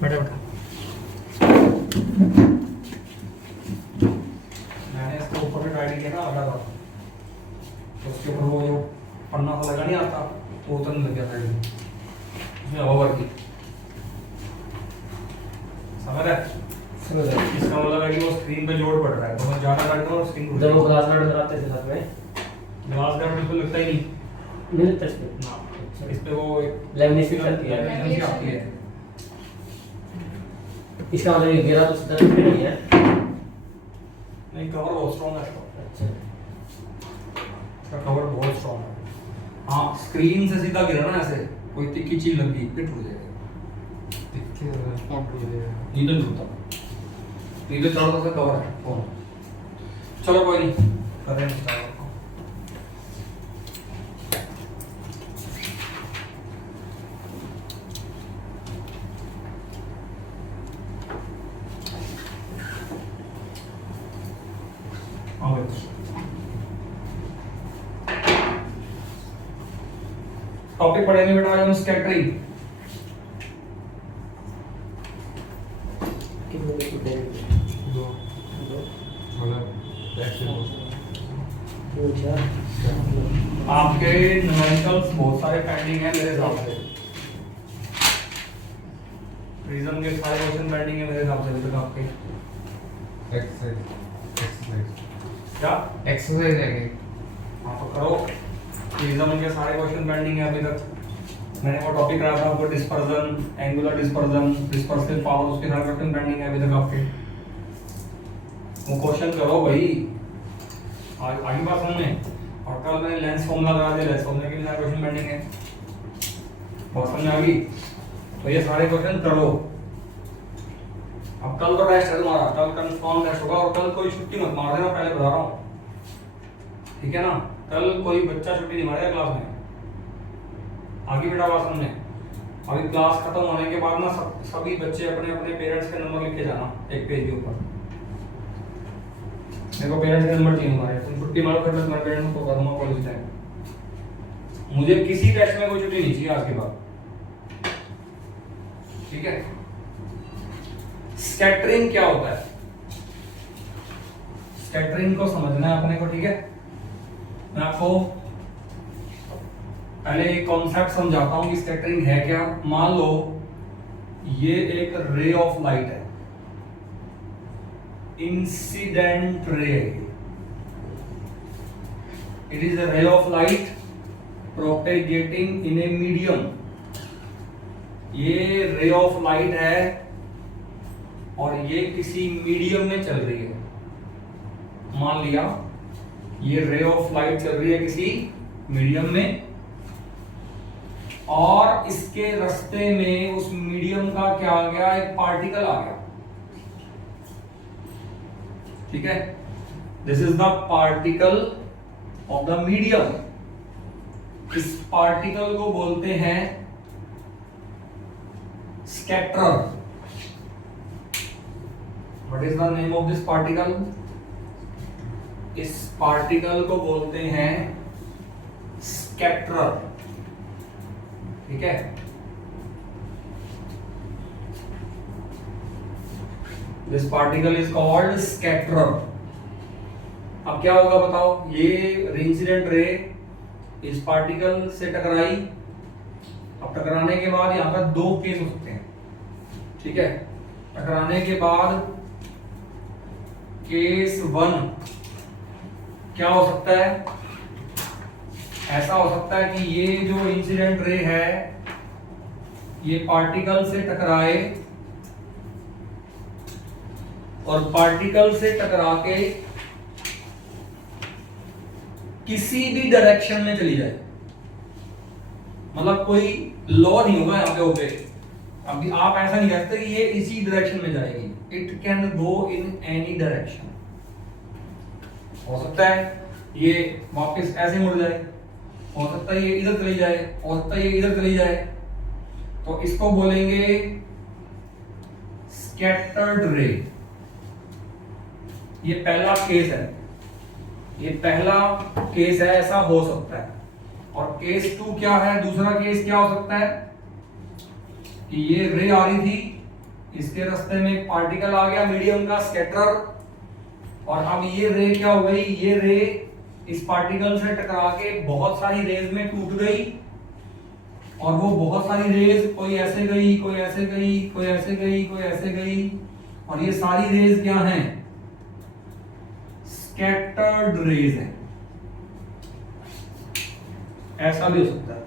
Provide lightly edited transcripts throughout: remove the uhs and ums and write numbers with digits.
बैठा बैठा। मैंने इसके ऊपर भी टाइट किया ना आधा था, तो उसके ऊपर वो जो पन्ना सा लगा नहीं आता, वो उतरने लग गया था उसमें हवा भर की। समझ रहा है? इसका मतलब है कि वो स्क्रीन पे लोड पड़ रहा है, तो मैं ज़्यादा करता हूँ स्क्रीन जब वो ग्लास गार्ड लगाते थे साथ में, ग्लास गार्ड बिल्कुल लगता ही नहीं मिलता है इसमें। ना, इस पे वो लेमिनेशन करती है। लेमिनेशन की आती है। इसका मतलब ये गिरा तो सीधा टूट नहीं है। नहीं, कवर बहुत स्ट्रॉन्ग है इसका। अच्छा, इसका कवर बहुत स्ट्रॉन्ग है। हाँ, स्क्रीन से सीधा गिरा ना, ऐसे कोई तिक्की चीज लग गई फिर टूट जाएगा। नहीं तो टूटता, नहीं तो चारों तरफ से कवर है फोन। चलो कोई नहीं, कर रहे हैं स्टार्ट। टॉपिक पढ़ेंगे बेटा आज हम स्कैटरिंग। कितने टूटे? दो मतलब दो चार। आपके न्यूमेरिकल्स बहुत सारे पेंडिंग है मेरे हिसाब से। प्रिज्म के सारे क्वेश्चन पेंडिंग है मेरे हिसाब से अभी तक आपके। एक्सरसाइज क्या? एक्सरसाइज है कि हाँ तो करो। प्रिज्म के सारे क्वेश्चन पेंडिंग है अभी तक। मैंने वो टॉपिक रहा था आपको dispersion, angular dispersion, dispersive power, उसके सारे क्वेश्चन पेंडिंग है अभी तक आपके। वो क्वेश्चन करो भाई, आगे बात समझ में। और कल मैंने लेंस फॉर्मूला करा दिया, लेंस फॉर्मूला के भी सारे क्वेश्चन पेंडिंग है। बहुत समझ में आ गई? तो ये सारे क्वेश्चन करो। अब कल तो टेस्ट है तुम्हारा, कल कंफर्म टेस्ट होगा, और कल कोई छुट्टी मत मार देना, पहले बता रहा हूँ, ठीक है ना? कल कोई बच्चा छुट्टी नहीं मारेगा क्लास में। आगे बेटा बात समझे। अभी क्लास खत्म होने के बाद ना सभी बच्चे अपने अपने पेरेंट्स के नंबर लिख के जाना एक पेज के ऊपर। मेरे को पेरेंट्स के नंबर चाहिए हमारे। तुम छुट्टी मारो फिर मैं तुम्हारे पेरेंट्स को करूंगा कॉलेज टाइम। मुझे किसी टेस्ट में कोई छुट्टी नहीं चाहिए आज के बाद, ठीक है? स्कैटरिंग क्या होता है, स्कैटरिंग को समझना है अपने को, ठीक है? मैं आपको पहले एक कॉन्सेप्ट समझाता हूं कि स्कैटरिंग है क्या। मान लो ये एक रे ऑफ लाइट है, incident ray. It is a ray of light propagating in a medium. ये रे ऑफ लाइट है और ये किसी मीडियम में चल रही है। मान लिया ये रे ऑफ लाइट चल रही है किसी मीडियम में, और इसके रास्ते में उस मीडियम का क्या आ गया, एक पार्टिकल आ गया, ठीक है? This is the particle of the medium. इस पार्टिकल को बोलते हैं scatterer. What is the name of this particle? इस पार्टिकल को बोलते हैं स्कैटरर, ठीक है? This particle is called scatterer. अब क्या होगा बताओ? ये इंसिडेंट रे इस पार्टिकल से टकराई। अब टकराने के बाद यहां पर दो केस हो सकते हैं, ठीक है? टकराने के बाद केस 1 क्या हो सकता है? ऐसा हो सकता है कि ये जो इंसिडेंट रे है ये पार्टिकल से टकराए और पार्टिकल से टकरा के किसी भी डायरेक्शन में चली जाए। मतलब कोई लॉ नहीं होगा यहाँ पे होके। अभी आप ऐसा नहीं कह सकते कि ये इसी डायरेक्शन में जाएगी। It can go in any direction. हो सकता है ये वापस ऐसे मुड़ जाए, हो सकता है ये इधर चली जाए, हो सकता है ये इधर चली जाए। तो इसको बोलेंगे स्कैटर्ड रे। ये पहला केस है, ये पहला केस है, ऐसा हो सकता है। और केस 2 क्या है? दूसरा केस क्या हो सकता है कि ये रे आ रही थी इसके रास्ते में एक पार्टिकल आ गया मीडियम का स्कैटर, और अब ये रे क्या हो गई, ये रे इस पार्टिकल से टकरा के बहुत सारी रेज में टूट गई, और वो बहुत सारी रेज कोई ऐसे गई, कोई ऐसे गई, कोई ऐसे गई, कोई ऐसे गई, और ये सारी रेज क्या हैं, स्कैटर्ड रेज है। ऐसा भी हो सकता है।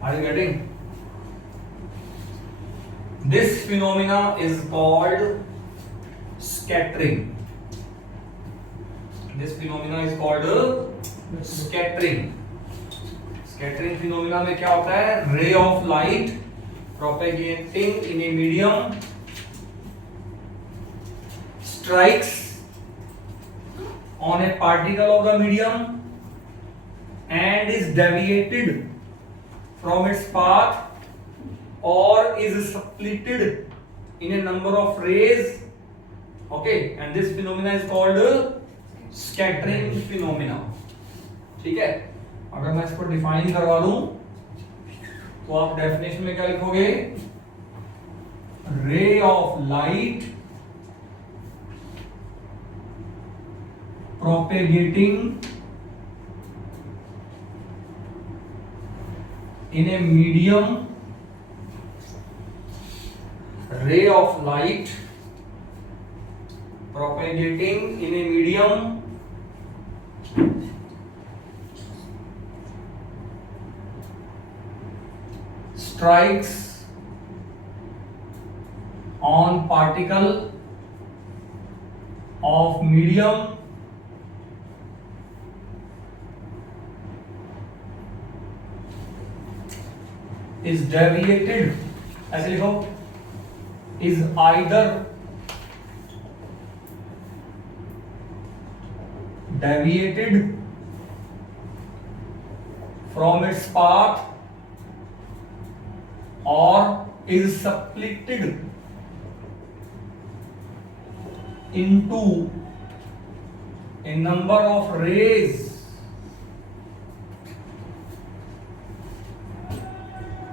Are you getting? This phenomena is called scattering. This phenomena is called scattering. Scattering phenomena में क्या होता है, ray of light propagating in a medium strikes on a particle of the medium and is deviated from its path or is splitted in a number of rays. Okay, and this phenomena is called scattering phenomena. ठीक है, अगर मैं इसको define करवा दूं तो आप definition में क्या लिखोगे, ray of light propagating in a medium, ray of light propagating in a medium strikes on particle of medium is deviated, ऐसे लिखो, is either deviated from its path or is splitted into a number of rays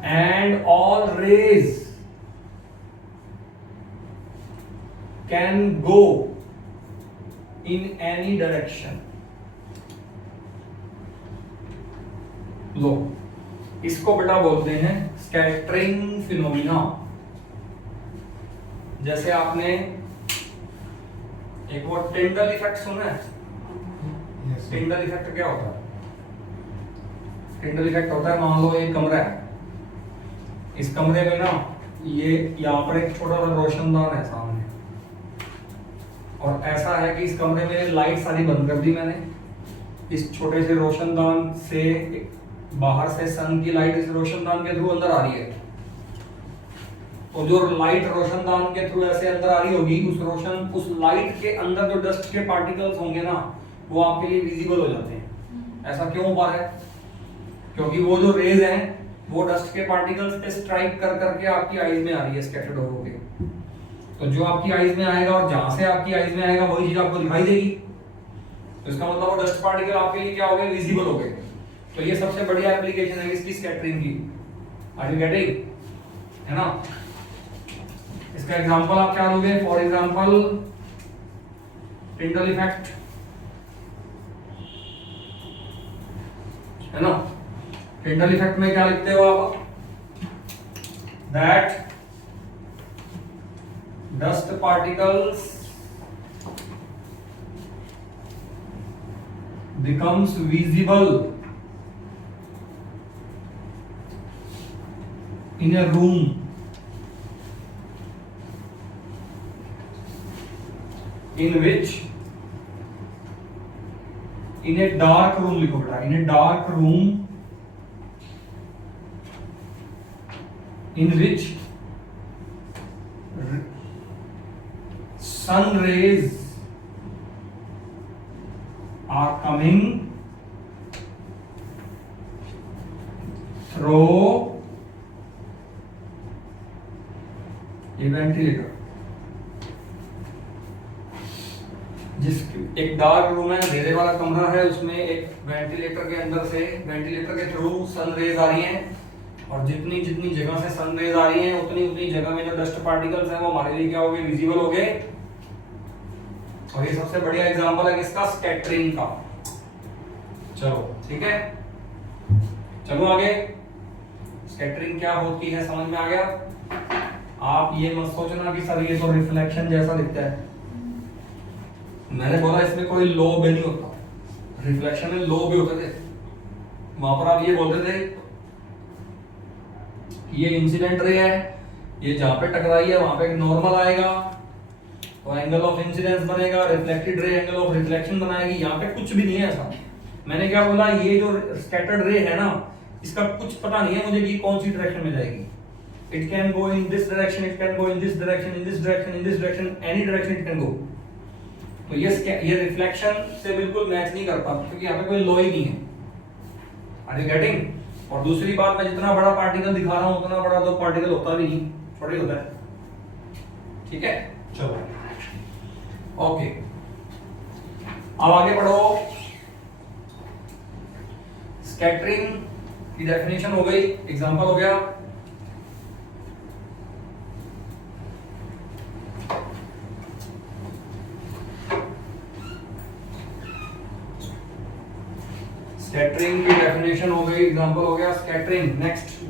and all rays can go in any direction. लो, इसको बेटा बोलते हैं scattering phenomena. जैसे आपने एक वो टिंडल इफेक्ट सुना है? Yes, sir. टिंडल इफेक्ट क्या होता है? टिंडल इफेक्ट होता है, मान लो एक कमरा है, इस कमरे में ना ये यहाँ पर एक छोटा सा रोशनदान है सामने, और ऐसा है कि इस कमरे में लाइट सारी बंद कर दी मैंने, इस छोटे से रोशनदान से बाहर से सन की लाइट इस रोशनदान के थ्रू अंदर आ रही है, तो जो लाइट रोशनदान के थ्रू ऐसे अंदर आ रही होगी, उस लाइट के अंदर जो डस्ट के पार्टिकल्स होंगे ना, वो आपके लिए विजिबल हो जाते हैं। ऐसा क्यों हो पा रहा है? क्योंकि वो जो रेज हैं वो डस्ट के पार्टिकल्स पे स्ट्राइक कर करके आपकी आईज में आ रही है स्कैटर्ड हो के। तो जो आपकी आईज में आएगा और जहां से आपकी आईज में आएगा वही चीज आपको दिखाई देगी, तो इसका मतलब वो डस्ट पार्टिकल आपके लिए क्या हो गए, विजिबल हो गए। तो ये सबसे बढ़िया एप्लीकेशन है इसकी, स्कैटरिंग की। Are you getting? है ना? इसका एग्जांपल आप क्या लोगे? फॉर एग्जांपल टिंडल इफेक्ट, है ना? टिंडल इफेक्ट में क्या लिखते हो आप? That dust particles becomes visible in a room in which, in a dark room लिखो बेटा, in a dark room in which sun rays are coming through a ventilator। एक डार्क रूम है, अंधेरे वाला कमरा है, उसमें एक वेंटिलेटर के अंदर से, वेंटिलेटर के थ्रू सन रेज आ रही हैं, और जितनी जितनी जगह से सन रेज आ रही हैं उतनी उतनी जगह में जो डस्ट पार्टिकल्स हैं वो हमारे लिए क्या हो गए, विजिबल हो गए। और ये सबसे बढ़िया एग्जांपल है किसका, स्कैटरिंग का। चलो ठीक है, चलो आगे। स्कैटरिंग क्या होती है समझ में आ गया। आप ये मत सोचना कि सर ये तो रिफ्लेक्शन जैसा दिखता है। मैंने बोला इसमें कोई लोब नहीं होता, रिफ्लेक्शन में लोब भी होते थे। वहां पर आप ये बोलते थे कि ये इंसिडेंट रे है, ये जहां पे टकराई है वहां पे एक नॉर्मल आएगा, तो एंगल ऑफ इंसिडेंस बनेगा, reflected ray angle of reflection बनाएगी। यहाँ पे कुछ भी नहीं है ऐसा। मैंने क्या बोला, ये जो स्कैटर्ड रे है ना, इसका कुछ पता नहीं है मुझे कि कौन सी डायरेक्शन में जाएगी। It can go in this direction, it can go in this direction, in this direction, in this direction, any direction it can go. तो ये रिफ्लेक्शन से बिल्कुल मैच नहीं करता क्योंकि यहाँ पे कोई लॉ ही नहीं है। Are you getting. और दूसरी बात, मैं जितना बड़ा पार्टिकल दिखा रहा हूं उतना बड़ा तो पार्टिकल होता भी नहीं, छोटा ही होता है। ठीक है, चलो ओके, अब आगे बढ़ो। स्कैटरिंग की डेफिनेशन हो गई, एग्जांपल हो गया। स्कैटरिंग की डेफिनेशन हो गई, एग्जांपल हो गया स्कैटरिंग। नेक्स्ट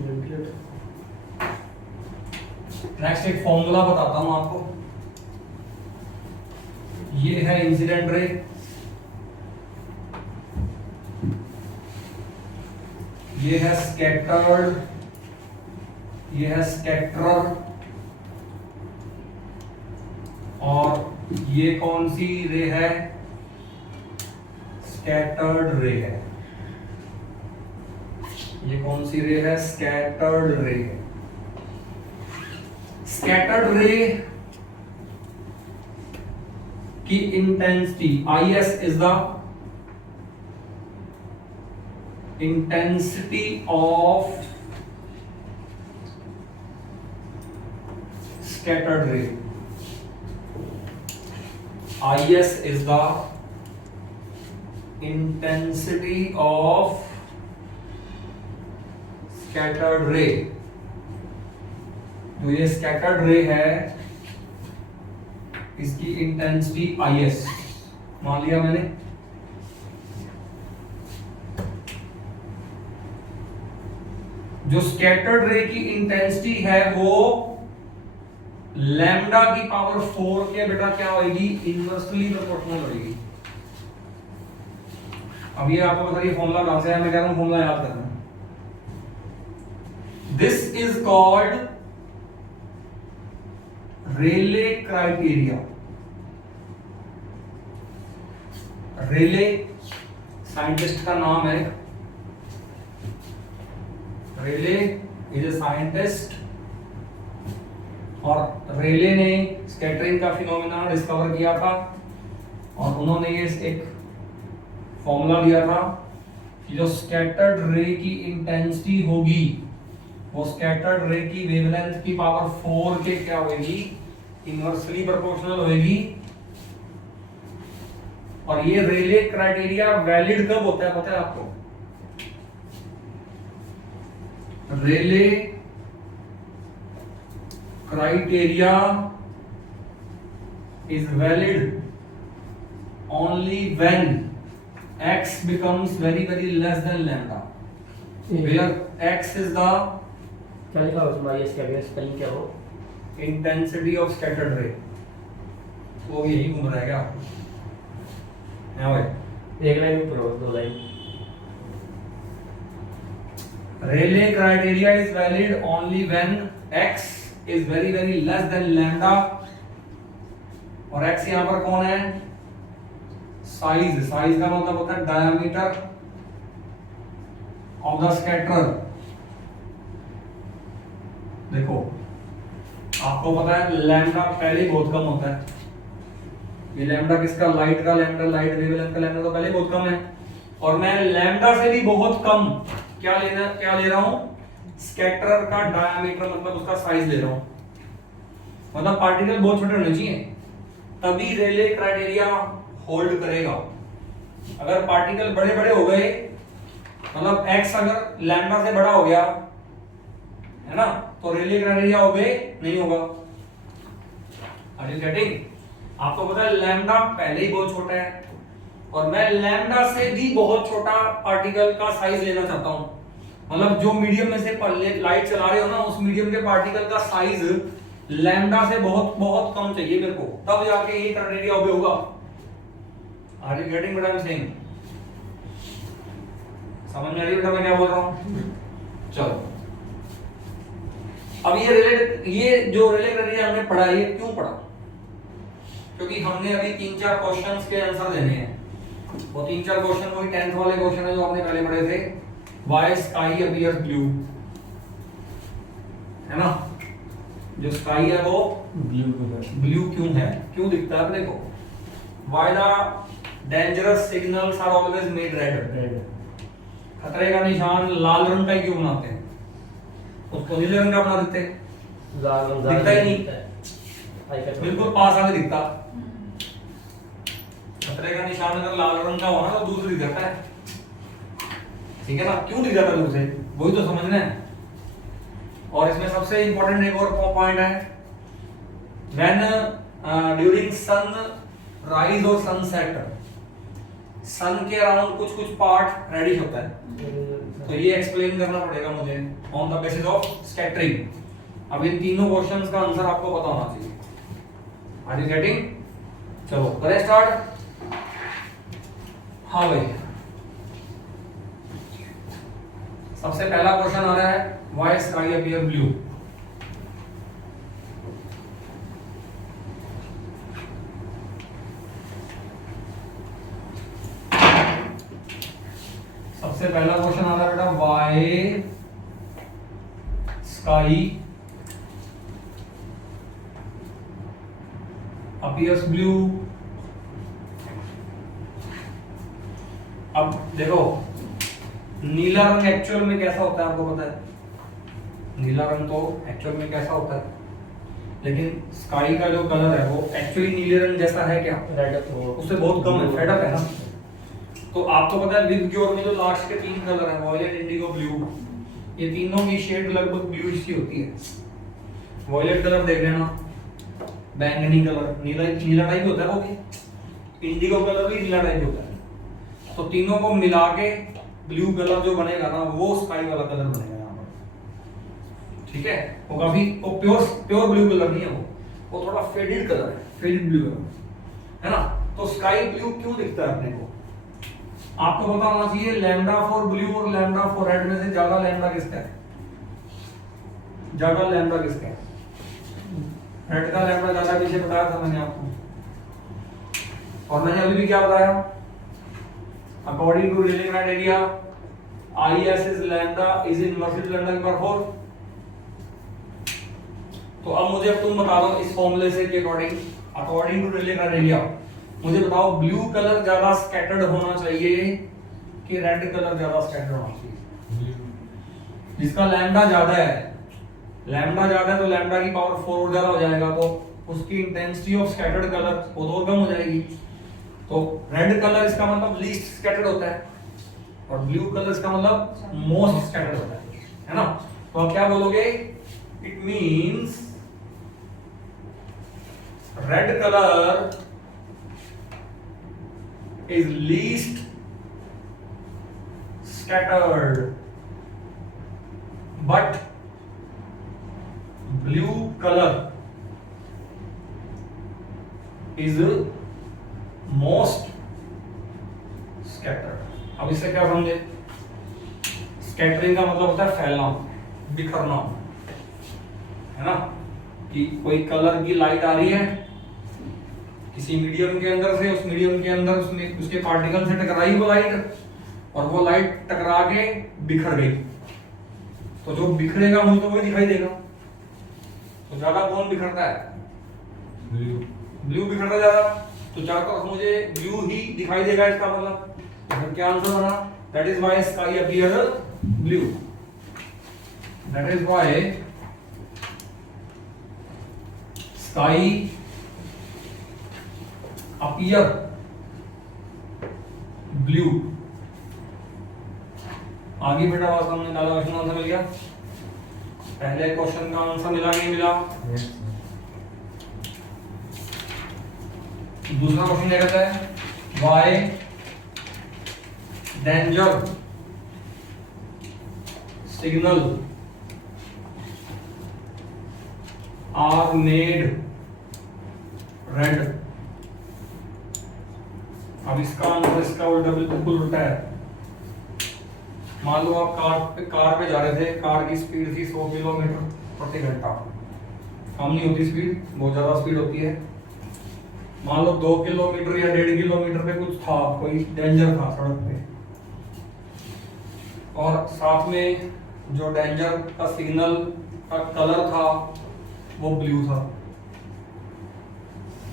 एक फॉर्मूला बताता हूं आपको। ये है इंसिडेंट रे, ये है स्कैटर्ड, ये है स्कैटरर, और ये कौन सी रे है, स्कैटर्ड रे है। ये कौन सी रे है, स्कैटर्ड रे। स्कैटर्ड रे की intensity IS is the intensity of scattered ray. IS is the intensity of scattered ray. जो ये scattered ray है इसकी इंटेंसिटी IS मान लिया मैंने। जो स्कैटर्ड रे की इंटेंसिटी है वो लैम्डा की पावर 4 के बेटा क्या होगी, इनवर्सली प्रोपोर्शनल होगी। अब ये आपको बताइए फॉर्मूला कहां से है, मैं कह रहा हूं फॉर्मूला याद करना। This is called Rayleigh criteria. Rayleigh scientist का नाम है, रेले इज ए साइंटिस्ट, और रेले ने स्कैटरिंग का फिनोमेना डिस्कवर किया था, और उन्होंने ये एक फॉर्मूला दिया था कि जो स्कैटर्ड रे की इंटेंसिटी होगी वो स्कैटर्ड रे की वेवलेंथ की पावर 4 के क्या होगी, इनवर्सली प्रोपोर्शनल होगी। और ये रेले क्राइटेरिया वैलिड कब होता है पता है आपको? रेले criteria is valid only when x becomes very very less than lambda, where x is the क्या लिखा है उसमें, ये इसका स्पेलिंग क्या हो, intensity of scattered ray। वो यही घूम रहा है क्या यहाँ भाई? एक लाइन ऊपर हो, दो line. Rayleigh criteria is valid only when x is very very less than lambda, और x यहाँ पर कौन है, साइज। साइज का मतलब होता है डायमीटर ऑफ द स्कैटरर। देखो आपको पता है लैम्डा पहले बहुत कम होता है। ये लैम्डा किसका, लाइट का लैम्डा, लाइट वेवलेंथ का लैम्डा तो पहले बहुत कम है, और मैं लैम्डा से भी बहुत कम क्या ले रहा हूं, स्कैटरर का डायमीटर, मतलब उसका साइज ले रहा हूं। मतलब पार्टिकल बहुत छोटे होने चाहिए तभी रेले क्राइटेरिया होल्ड करेगा। अगर पार्टिकल बड़े बड़े हो गए, मतलब x अगर लैम्डा से बड़ा हो गया है ना, तो रेले क्राइटेरिया ओबे नहीं होगा। Are you getting? आपको पता है लैम्डा पहले ही बहुत छोटा है और मैं लैम्डा से भी बहुत छोटा पार्टिकल का साइज लेना चाहता हूं, मतलब जो मीडियम में से लाइट चला रहे हो ना उस मीडियम के पार्टिकल का साइज लैम्डा से बहुत बहुत कम चाहिए मेरे को, तब जाके ये क्राइटेरिया ओबे होगा। Are you getting what I am saying? समझ में आ रही है बेटा मैं क्या बोल रहा हूं? चलो अब ये जो रिले क्राइटेरिया हमने पढ़ा, ये क्यों पढ़ा? क्योंकि हमने अभी 3-4 क्वेश्चंस के आंसर देने हैं। वो 3-4 क्वेश्चन वही 10th वाले क्वेश्चन है जो आपने पहले पढ़े थे, व्हाई स्काई अपीयर्स ब्लू, है ना, जो स्काई है वो ब्लू कलर ब्लू क्यों है, क्यों दिखता है अपने को? Why the dangerous signals are always made red, red खतरे का निशान लाल रंग का ही क्यों बनाते हैं, उसको नीले रंग का बना देते हैं, लाल रंग दिखता ही नहीं, नहीं बिल्कुल पास आके दिखता। खतरे का निशान अगर लाल रंग का हो ना तो दूर से दिख जाता है, ठीक है ना, क्यों दिख जाता है दूर से, वही तो समझना है। और इसमें सबसे इंपॉर्टेंट एक और पॉइंट है, व्हेन ड्यूरिंग सन राइज और सनसेट, सन के अराउंड कुछ कुछ पार्ट रेडिश होता है, तो ये एक्सप्लेन करना पड़ेगा मुझे on the basis of scattering. अब इन तीनों क्वेश्चंस का आंसर आपको पता होना चाहिए। Are you getting? चलो करें स्टार्ट। हाँ भाई, सबसे पहला क्वेश्चन आ रहा है, व्हाई स्काई अपीयर ब्लू। सबसे पहला क्वेश्चन आ रहा है बेटा, व्हाई स्काई अपीयर्स ब्लू। अब देखो नीला रंग एक्चुअल में कैसा होता है आपको पता है, नीला रंग तो एक्चुअल में कैसा होता है, लेकिन स्काई का जो कलर है वो एक्चुअली नीले रंग जैसा है क्या? रेड उससे बहुत कम है, फेड अप है ना। तो आपको पता है विद क्योर में जो लास्ट के 3 कलर है, वॉयलेट, इंडिगो, ब्लू, ये तीनों की शेड लगभग ब्लूइश सी होती है। वॉयलेट कलर देख लेना, बैंगनी कलर नीला नीला टाइप होता है वो भी, इंडिगो कलर भी नीला टाइप होता है, तो तीनों को मिला के ब्लू कलर जो बनेगा ना वो स्काई वाला कलर बनेगा यहाँ पर, ठीक है। वो काफी वो प्योर ब्लू कलर नहीं है, वो थोड़ा फेडेड कलर है, फेडेड ब्लू कलर है ना। तो स्काई ब्लू क्यों दिखता है अपने को? आपको पता होना चाहिए लैम्डा फॉर ब्लू और लैम्डा फॉर रेड में से ज्यादा लैम्डा किसका है? ज्यादा लैम्डा किसका है? रेड का लैम्डा ज्यादा, पीछे बताया था मैंने आपको, और मैंने अभी भी क्या बताया, according to Rayleigh criteria IS is lambda is inverse lambda के पावर 4। तो अब मुझे तुम बता दो इस फॉर्मूले से के अकॉर्डिंग टू रेले क्राइटेरिया मुझे बताओ ब्लू कलर ज्यादा स्कैटर्ड होना चाहिए कि रेड कलर ज्यादा स्कैटर्ड होना चाहिए? जिसका लैम्डा ज्यादा है, लैम्डा ज्यादा है तो लैम्डा की पावर 4 और ज्यादा हो जाएगा, तो उसकी इंटेंसिटी ऑफ स्कैटर्ड कलर वो तो कम हो जाएगी। तो रेड कलर इसका मतलब लीस्ट स्कैटर्ड होता है और ब्लू कलर इसका मतलब मोस्ट स्कैटर्ड होता है ना। तो आप क्या बोलोगे? It means red colour is least scattered but blue color is most scattered। अब इससे क्या समझे? स्कैटरिंग का मतलब होता है फैलना, बिखरना, है ना, कि कोई कलर की लाइट आ रही है किसी मीडियम के अंदर से, उस मीडियम के अंदर उसमें उसके पार्टिकल से टकराई वो लाइट और वो लाइट टकरा के बिखर गई, तो जो बिखरेगा मुझे तो वही दिखाई देगा। तो ज्यादा कौन बिखरता है? ब्लू बिखरता ज्यादा, तो ज्यादा मुझे ब्लू ही दिखाई देगा, इसका मतलब तो क्या आंसर बना? That is why sky appear blue, that is why sky appear blue. आगे बेटा वास्तव में डाला क्वेश्चन आंसर मिल गया। पहले क्वेश्चन का आंसर मिला नहीं मिला? Yes, sir. दूसरा क्वेश्चन क्या कहता है? Why danger signal are made red? अब इसका आंसर इसका उल्टा बिल्कुल उल्टा है। मान लो आप कार पे जा रहे थे, कार की स्पीड थी 100 किलोमीटर प्रति घंटा। कम नहीं होती स्पीड, बहुत ज्यादा स्पीड होती है। मान लो 2 किलोमीटर या 1.5 किलोमीटर पे कुछ था, कोई डेंजर था सड़क पे, और साथ में जो डेंजर का सिग्नल का कलर था वो ब्लू था,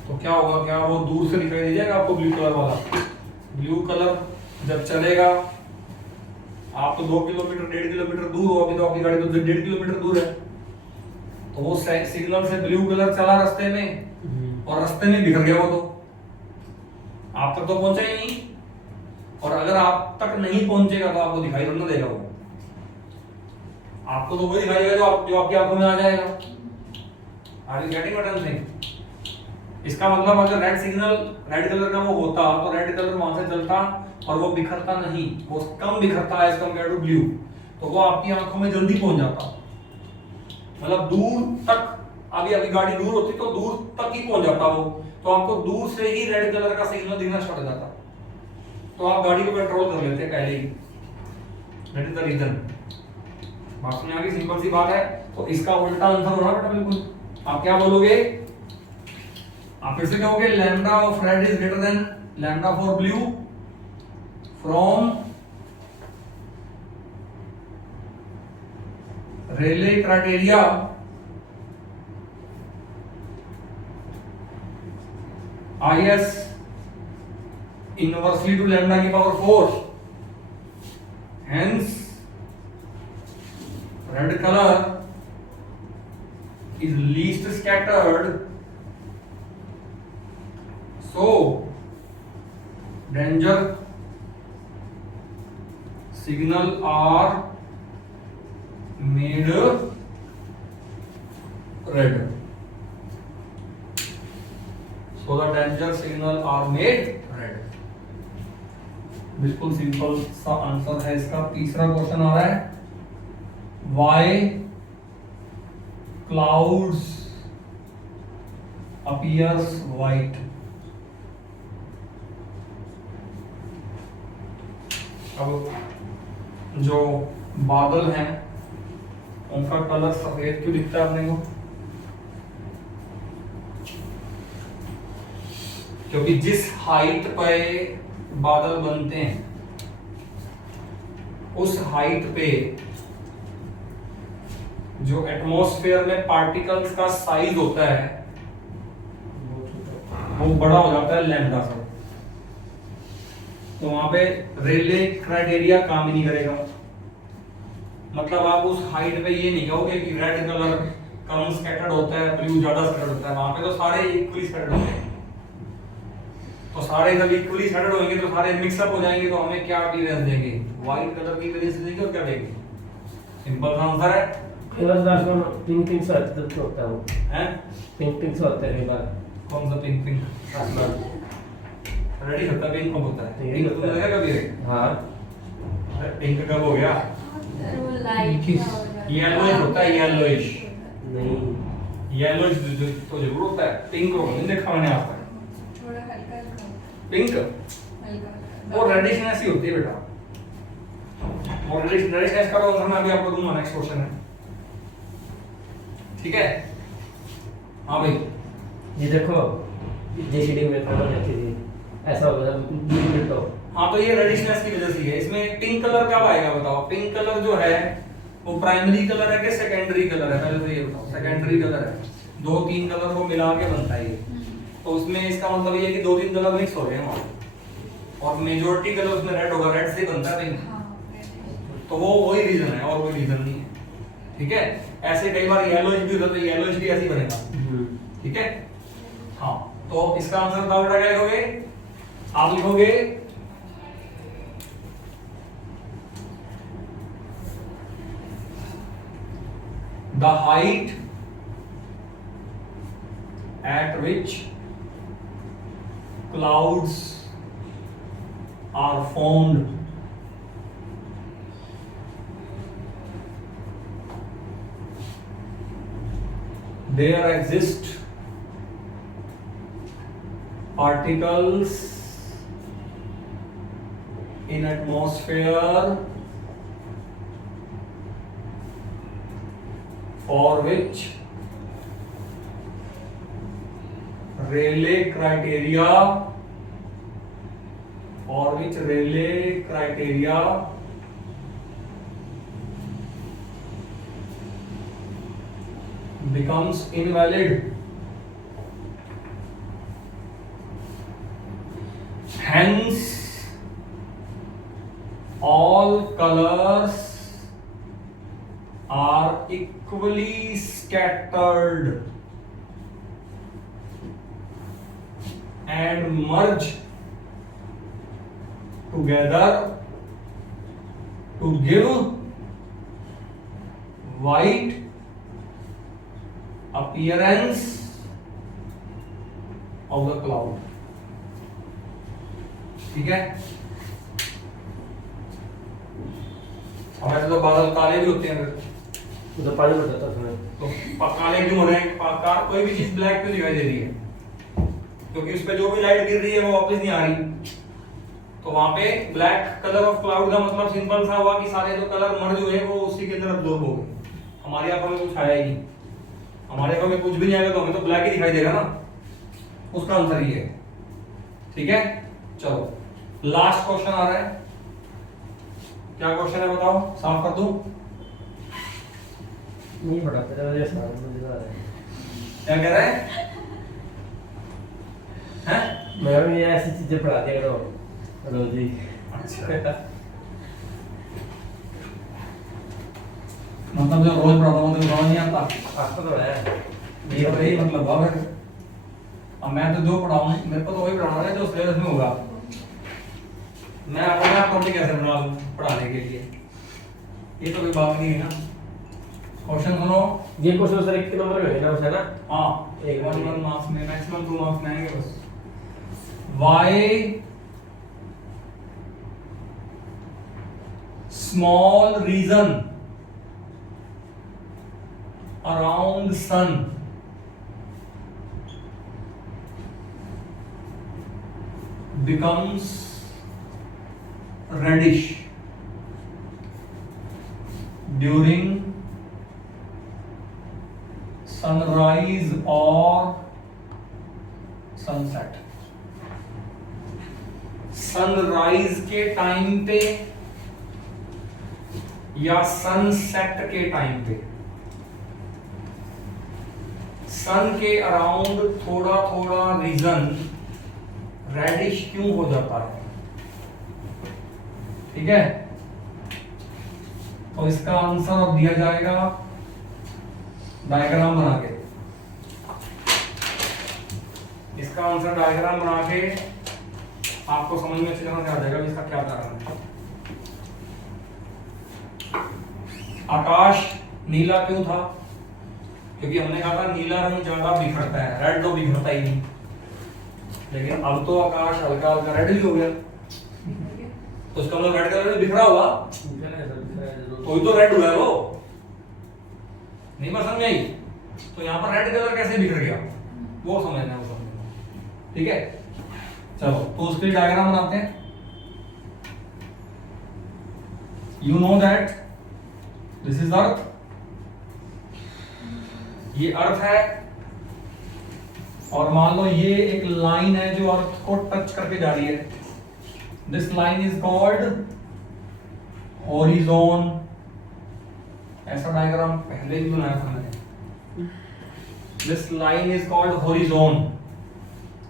तो क्या होगा? क्या वो दूर से दिखाई दे जाएगा आपको ब्लू कलर वाला? ब्लू कलर जब चलेगा, आप तो 2 किलोमीटर 1.5 किलोमीटर दूर हो, अभी तो आपकी गाड़ी तो 1.5 किलोमीटर दूर है, तो वो सिग्नल से ब्लू कलर चला रास्ते में, और रास्ते में बिखर गया वो, तो आप तक तो पहुंचा ही नहीं, और अगर आप तक नहीं पहुंचेगा तो आपको दिखाई तो ना देगा वो, आपको तो वही दिखाई देगा जो आपकी आंखों में आ जाएगा। Are you getting what I am saying? इसका मतलब अगर रेड सिग्नल रेड कलर का वो होता तो रेड कलर वहां से चलता और वो बिखरता नहीं, वो कम बिखरता है एज कंपेयर टू ब्लू, तो वो आपकी आंखों में जल्दी पहुंच जाता। मतलब दूर तक, अभी अभी गाड़ी दूर होती तो दूर तक ही पहुंच जाता वो, तो आपको दूर से ही रेड कलर का सिग्नल दिखना स्टार्ट हो जाता, तो आप गाड़ी को कंट्रोल कर लेते पहले ही। That is the reason. बात समझ आ गई? सिंपल सी बात है। तो इसका उल्टा आंसर होना बेटा बिल्कुल। आप क्या बोलोगे? आप फिर से कहोगे lambda of red is greater than lambda for blue from Rayleigh criteria IS inversely to lambda की power 4, hence red color is least scattered, so danger signal are made red. So the danger signal are made red. बिल्कुल simple सा answer है इसका। तीसरा question आ रहा है, why clouds appears white? अब जो बादल हैं उनका कलर सफेद क्यों दिखता है अपने को? क्योंकि जिस हाइट पे बादल बनते हैं उस हाइट पे जो एटमॉस्फेयर में पार्टिकल्स का साइज होता है वो बड़ा हो जाता है लैम्डा से, तो वहां पे रेले क्राइटेरिया काम ही नहीं करेगा। मतलब आप उस हाइट पे ये नहीं कहोगे कि रेड कलर कम स्कैटर्ड होता है, ब्लू ज्यादा स्कैटर्ड होता है, वहां पे तो सारे इक्वली स्कैटर्ड होते हैं। तो सारे जब इक्वली स्कैटर्ड होंगे तो सारे मिक्सअप हो जाएंगे, तो हमें क्या अपीयरेंस देंगे? व्हाइट कलर की अपीयरेंस देंगे, और क्या देंगे? सिंपल सा आंसर है। पिंक पिंक सा होता है वो, हैं? पिंक पिंक सा होता है कई बार। कौन सा पिंक पिंक? आसमान रेडी होता है, पिंक कब होता है? यही पिंक होता तो है। देखा कभी? हाँ पिंक कब हो गया? वो लाइट येलोइश होता है, येलोइश। नहीं, येलोइश तो जरूर होता है, पिंक को नहीं देखा मैंने आज तक। थोड़ा हल्का हल्का पिंक हल्का वो रेडिशनेस ही होती है बेटा। और रेडिशनेस का आंसर मैं अभी आपको दूंगा, नेक्स्ट क्वेश्चन है, ठीक है? हाँ भाई, ये देखो जेसीडी में खबर रहती थी ऐसा होगा तो। हाँ तो ये रेडिशनेस की वजह से है। इसमें पिंक कलर कब आएगा बताओ? पिंक कलर जो है वो प्राइमरी कलर है कि सेकेंडरी कलर है? पहले तो ये बताओ। सेकेंडरी कलर है, 2-3 कलर को मिला के बनता है ये। तो उसमें इसका मतलब ये है कि 2-3 कलर मिक्स हो गए वहां, और मेजॉरिटी कलर उसमें रेड होगा, रेड से बनता है पिंक। तो वो वही रीजन है और कोई रीजन नहीं है, ठीक है? ऐसे कई बार येलोइश भी होता है, तो येलोइश भी ऐसे ही बनेगा, ठीक है? हाँ, तो इसका आंसर बताओ बेटा, क्या लिखोगे आप? लिखोगे the height at which clouds are formed. There exist particles in atmosphere for which Rayleigh criteria becomes invalid. Hence, all colors are equally scattered and merge together to give white appearance of the cloud. ठीक है। हमारे तो बादल काले भी होते हैं, तो पानी में जाता है उसमें। तो काले क्यों हो रहे हैं? कोई भी चीज ब्लैक क्यों दिखाई दे रही है? क्योंकि उस पे जो भी लाइट गिर रही है वो वापस नहीं आ रही। तो वहां पे ब्लैक कलर ऑफ क्लाउड का मतलब सिंपल सा हुआ कि सारे जो कलर मर्ज हुए वो उसी के अंदर अब्सॉर्ब हो गए। हमारी आंखों में कुछ आया ही नहीं, हमारे आंखों में कुछ भी नहीं आएगा तो हमें तो ब्लैक ही दिखाई देगा ना। उसका आंसर ये है। ठीक है, चलो लास्ट क्वेश्चन आ रहा है। क्या क्वेश्चन है बताओ, साफ कर दूं? नहीं पढ़ा तेरा वजह से मुझे आ रहा है। क्या कह रहा है? हैं? मैं भी ये ऐसी चीजें पढ़ा दिया करो रोज ही। मतलब जो रोज पढ़ाता हूँ तो समझ नहीं आता। आपको तो है ये वही मतलब हुआ फिर। अब मैं तो जो पढ़ाऊँ मेरे को तो वही पढ़ाना है जो सिलेबस में होगा। मैं अपने आप टॉपिक कैसे बना लूँ पढ़ाने के लिए? ये तो कोई बात नहीं है ना। क्वेश्चन सुनो। ये क्वेश्चन सर एक नंबर में है ना उसे ना। हाँ, एक 1 मार्क्स में मैक्सिमम 2 मार्क्स में आएंगे बस। Why small region around sun becomes reddish during sunrise or sunset? Sunrise के टाइम पे या सनसेट के टाइम पे? सन के अराउंड थोड़ा थोड़ा रीजन रेडिश क्यों हो जाता है? ठीक है, तो इसका आंसर अब दिया जाएगा डायग्राम बना के। इसका आंसर डायग्राम बना के आपको समझ में अच्छी तरह से आ जाएगा इसका क्या कारण है। आकाश नीला क्यों था? क्योंकि हमने कहा था नीला रंग ज्यादा बिखरता है, रेड तो बिखरता ही नहीं। लेकिन अब तो आकाश हल्का हल्का रेड भी हो गया, तो उसका मतलब रेड कलर में बिखरा हुआ, तो ही तो रेड हुआ है वो। नहीं बात समझ आई? तो यहाँ पर रेड कलर कैसे बिखर गया वो समझना है, वो समझना। ठीक है, चलो तो उसके लिए डायग्राम बनाते हैं। You know that this is earth, ये अर्थ है, और मान लो ये एक लाइन है जो अर्थ को टच करके जा रही है। This line is called horizon. ऐसा डायग्राम पहले भी बनाया था मैंने। This line is called horizon.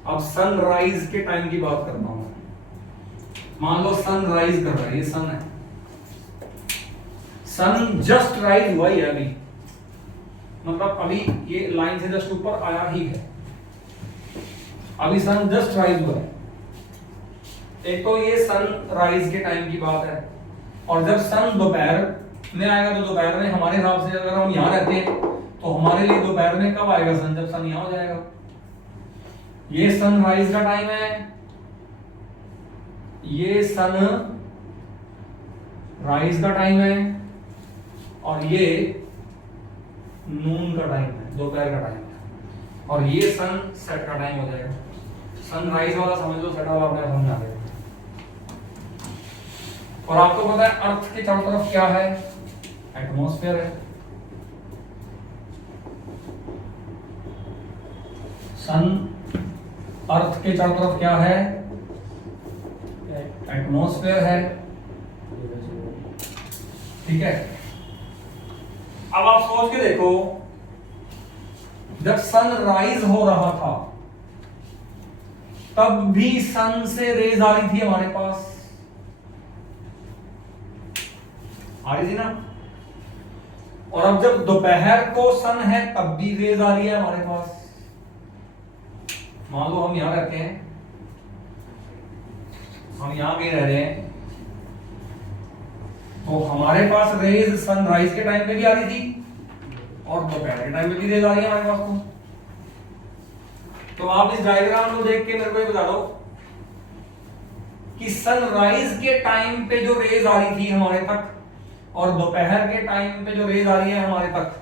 अब सनराइज के टाइम की बात करता हूं। मान लो सनराइज कर रहा है, ये सन है, सन जस्ट राइज हुआ ही है अभी, मतलब अभी ये लाइन से जस्ट ऊपर आया ही है, अभी सन जस्ट राइज हुआ है। एक तो ये सनराइज के टाइम की बात है, और जब सन दोपहर में आएगा तो दोपहर में। हमारे हिसाब से अगर हम यहाँ रहते हैं तो हमारे लिए दोपहर में कब आएगा सन? जब सन यहाँ हो जाएगा। ये सनराइज का टाइम है, ये सन राइज का टाइम है, और ये नून का टाइम है, दोपहर का टाइम है, और ये सन सेट का टाइम हो जाएगा। सनराइज वाला समझ लो, सेट वाला अपने समझ आ जाएगा। और आपको पता है अर्थ के चारों तरफ क्या है? एटमॉस्फेयर है। सन अर्थ के चारों तरफ क्या है? एटमॉस्फेयर है। ठीक है, अब आप सोच के देखो, जब सनराइज हो रहा था तब भी सन से रेज आ रही थी हमारे पास, आ रही थी ना। और अब जब दोपहर को सन है तब भी रेज आ रही है हमारे पास। मान लो हम यहां रहते हैं, हम यहां कहीं रह रहे हैं, तो हमारे पास रेज सनराइज के टाइम पे भी आ रही थी और दोपहर के टाइम पे भी रेज आ रही है हमारे पास। तो आप इस डायग्राम को देख के मेरे को ये बता दो कि सनराइज के टाइम पे जो रेज आ रही थी हमारे तक और दोपहर के टाइम पे जो रेज आ रही है हमारे तक,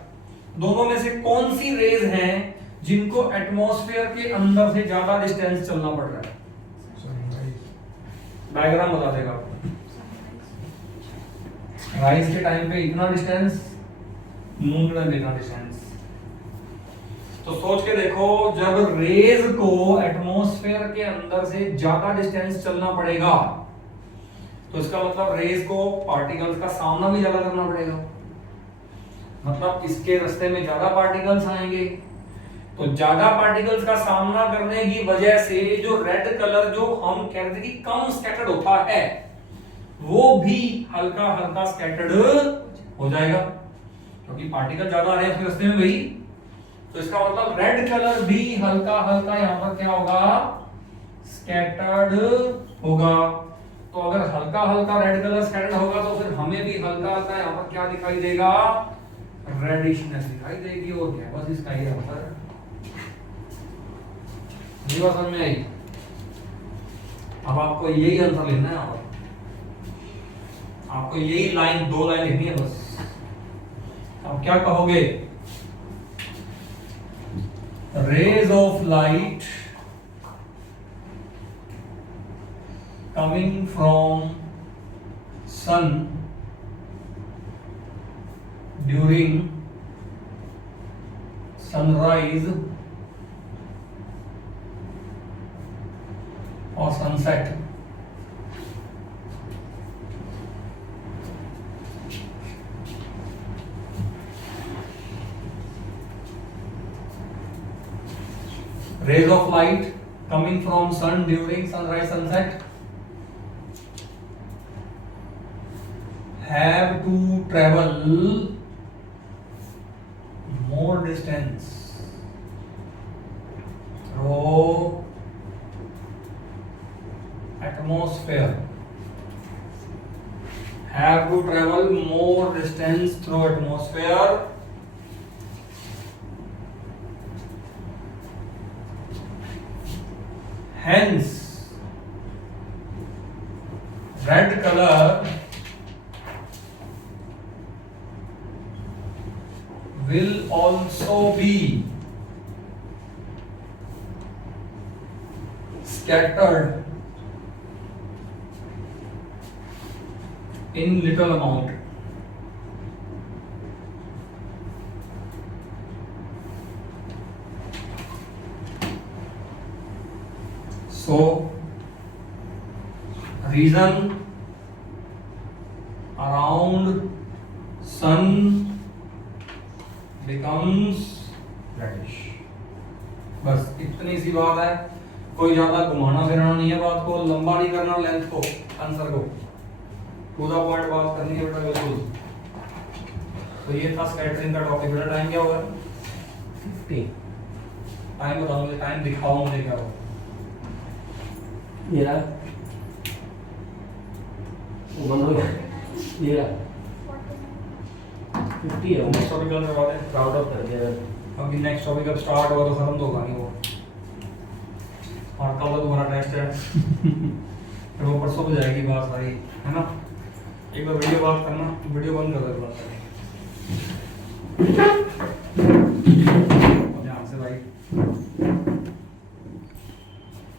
दोनों में से कौन सी रेज हैं जिनको एटमॉस्फेयर के अंदर से ज्यादा डिस्टेंस चलना पड़ रहा है? डायग्राम बता देगा आपको। राइज के टाइम पे इतना डिस्टेंस, नून के टाइम पे इतना डिस्टेंस। तो सोच के देखो, जब रेज को एटमॉस्फेयर के अंदर से ज्यादा डिस्टेंस चलना पड़ेगा तो इसका मतलब रेज को पार्टिकल्स का सामना भी ज्यादा करना पड़ेगा। मतलब इसके रास्ते में ज्यादा पार्टिकल्स आएंगे, तो ज्यादा पार्टिकल्स का सामना करने की वजह से जो रेड कलर जो हम कहते हैं कि कम स्कैटर्ड होता है, वो भी हल्का हल्का स्कैटर्ड हो जाएगा, क्योंकि पार्टिकल ज्यादा आ रहे हैं उसके रास्ते में भाई। तो इसका मतलब रेड कलर भी हल्का हल्का यहां पर क्या होगा? स्कैटर्ड होगा। तो अगर हल्का हल्का रेड कलर स्कैटर्ड होगा तो फिर हमें भी हल्का हल्का यहां पर क्या दिखाई देगा? रेडिशनेस दिखाई देगी। और क्या, बस इसका ही आंसर। ये बात समझ में आई? अब आपको यही आंसर लेना है, यहां पर आपको यही लाइन, 2 लाइन लिखनी है बस। अब क्या कहोगे? Rays of light coming from sun during sunrise or sunset rays of light coming from sun during sunrise sunset have to travel more distance through atmosphere, have to travel more distance through atmosphere hence red color will also be scattered in little amount. So region around sun becomes reddish। बस इतनी सी बात है, कोई ज्यादा घुमाना फिराना नहीं है बात को, लंबा नहीं करना लेंथ को, आंसर को टू द पॉइंट बात करनी है बेटा बिल्कुल। तो ये था स्कैटरिंग का टॉपिक। बेटा टाइम क्या होगा? 50। टाइम बताओ मुझे, टाइम दिखाओ मुझे क्या होगा। ये रहा, वो बंद हो गया। ये रहा 50 है वो। नेक्स्ट टॉपिक करवा दें। राउंड ऑफ कर दिया। अभी नेक्स्ट टॉपिक अब स्टार्ट होगा तो खत्म तो होगा नहीं वो। और कल तो तुम्हारा टेस्ट है। फिर वो परसों को जाएगी बात सारी, है ना? एक बार वीडियो बात करना, वीडियो बंद कर दो बात करनी।